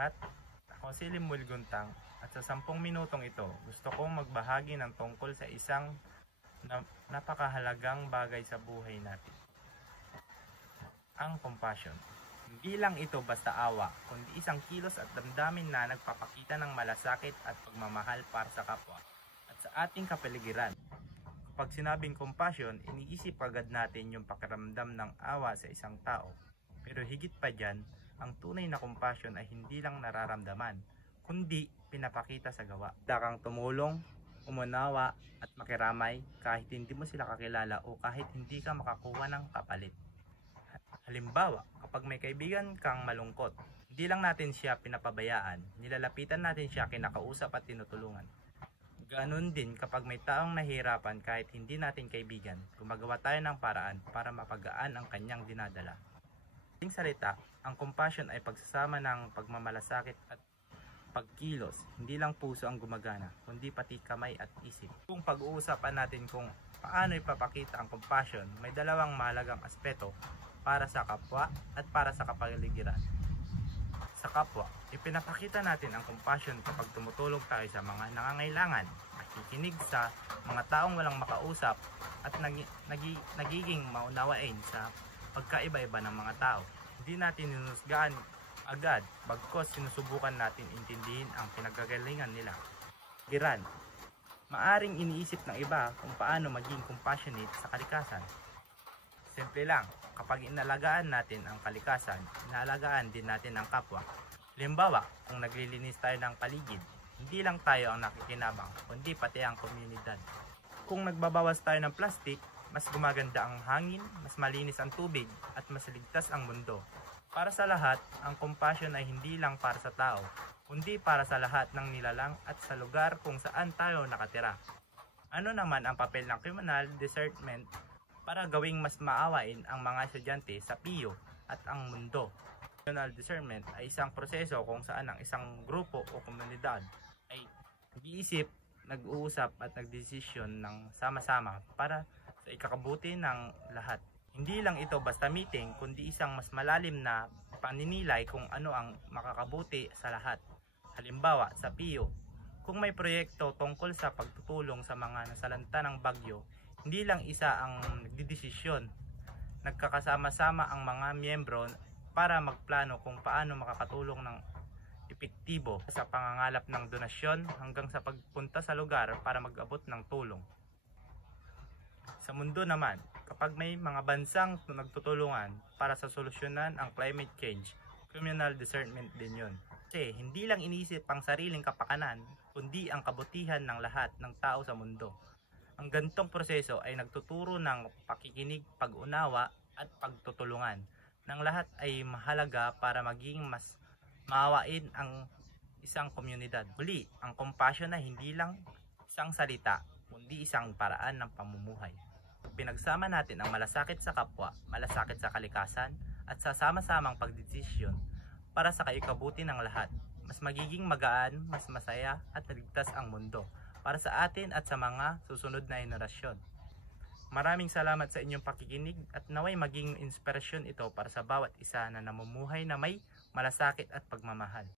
lahat, ako si Limuel Guntang at sa 10 minutong ito gusto kong magbahagi ng tungkol sa isang napakahalagang bagay sa buhay natin. Ang compassion. Hindi lang ito basta awa, kundi isang kilos at damdamin na nagpapakita ng malasakit at pagmamahal para sa kapwa at sa ating kapaligiran. Kapag sinabing compassion, iniisip agad natin yung pakiramdam ng awa sa isang tao. Pero higit pa dyan, ang tunay na compassion ay hindi lang nararamdaman, kundi pinapakita sa gawa. Dakang tumulong, umunawa at makiramay kahit hindi mo sila kakilala o kahit hindi ka makakuha ng kapalit. Halimbawa, kapag may kaibigan kang malungkot, hindi lang natin siya pinapabayaan, nilalapitan natin siya, kinakausap at tinutulungan. Ganoon din kapag may taong nahihirapan kahit hindi natin kaibigan, gumagawa tayo ng paraan para mapagaan ang kanyang dinadala. Sa salita, ang compassion ay pagsasama ng pagmamalasakit at pagkilos. Hindi lang puso ang gumagana, kundi pati kamay at isip. Kung pag-uusapan natin kung paano ipapakita ang compassion, may dalawang mahalagang aspeto para sa kapwa at para sa kapaligiran. Sa kapwa, ipinapakita natin ang compassion kapag tumutulong tayo sa mga nangangailangan, nakikinig sa mga taong walang makausap at nagiging maunawain sa pagkaiba-iba ng mga tao. Hindi natin hinusgaan agad, bagkos sinusubukan natin intindihin ang pinagagalingan nila. Giran, maaring iniisip ng iba kung paano maging compassionate sa kalikasan. Simple lang, kapag inalagaan natin ang kalikasan, inaalagaan din natin ang kapwa. Halimbawa, kung naglilinis tayo ng paligid, hindi lang tayo ang nakikinabang, kundi pati ang komunidad. Kung nagbabawas tayo ng plastic, mas gumaganda ang hangin, mas malinis ang tubig, at mas ligtas ang mundo. Para sa lahat, ang compassion ay hindi lang para sa tao, kundi para sa lahat ng nilalang at sa lugar kung saan tayo nakatira. Ano naman ang papel ng communal discernment para gawing mas maawain ang mga estudyante sa PIO at ang mundo? Communal discernment ay isang proseso kung saan ang isang grupo o komunidad ay nag-iisip, nag-uusap at nagdesisyon ng sama-sama para sa ikakabuti ng lahat. Hindi lang ito basta meeting, kundi isang mas malalim na paninilay kung ano ang makakabuti sa lahat. Halimbawa, sa PIO, kung may proyekto tungkol sa pagtutulong sa mga nasalanta ng bagyo, hindi lang isa ang nagdidesisyon. Nagkakasama-sama ang mga miyembro para magplano kung paano makakatulong ng epektibo sa pangangalap ng donasyon hanggang sa pagpunta sa lugar para mag-abot ng tulong. Sa mundo naman, kapag may mga bansang nagtutulungan para sa solusyonan ang climate change, communal discernment din yun. Kasi hindi lang iniisip ang sariling kapakanan, kundi ang kabutihan ng lahat ng tao sa mundo. Ang gantong proseso ay nagtuturo ng pakikinig, pag-unawa at pagtutulungan. Ng lahat ay mahalaga para maging mas maawain ang isang komunidad. Muli, ang compassion ay hindi lang isang salita, kundi isang paraan ng pamumuhay. Pag pinagsama natin ang malasakit sa kapwa, malasakit sa kalikasan, at sa sama-samang pagdesisyon para sa kaikabuti ng lahat, mas magiging magaan, mas masaya at ligtas ang mundo para sa atin at sa mga susunod na henerasyon. Maraming salamat sa inyong pakikinig at naway maging inspirasyon ito para sa bawat isa na namumuhay na may malasakit at pagmamahal.